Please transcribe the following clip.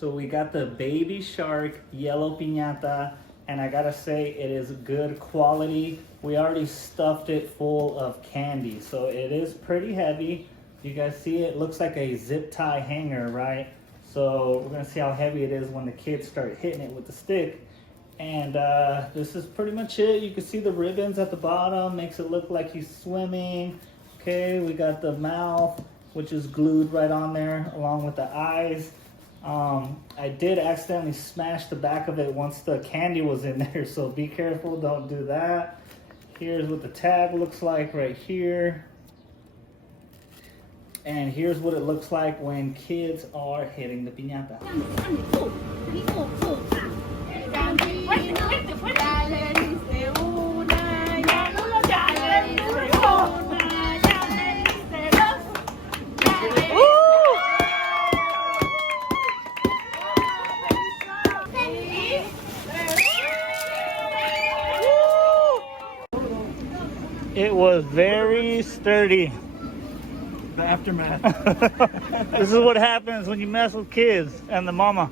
So we got the Baby Shark yellow piñata, and I gotta say it is good quality. We already stuffed it full of candy, so it is pretty heavy. You guys see it looks like a zip tie hanger, right? So we're gonna see how heavy it is when the kids start hitting it with the stick. And this is pretty much it. You can see the ribbons at the bottom, makes it look like he's swimming. Okay, we got the mouth, which is glued right on there, along with the eyes. I did accidentally smash the back of it once the candy was in there, so be careful, don't do that. Here's what the tag looks like right here. And here's what it looks like when kids are hitting the piñata. It was very sturdy. The aftermath. This is what happens when you mess with kids and the mama.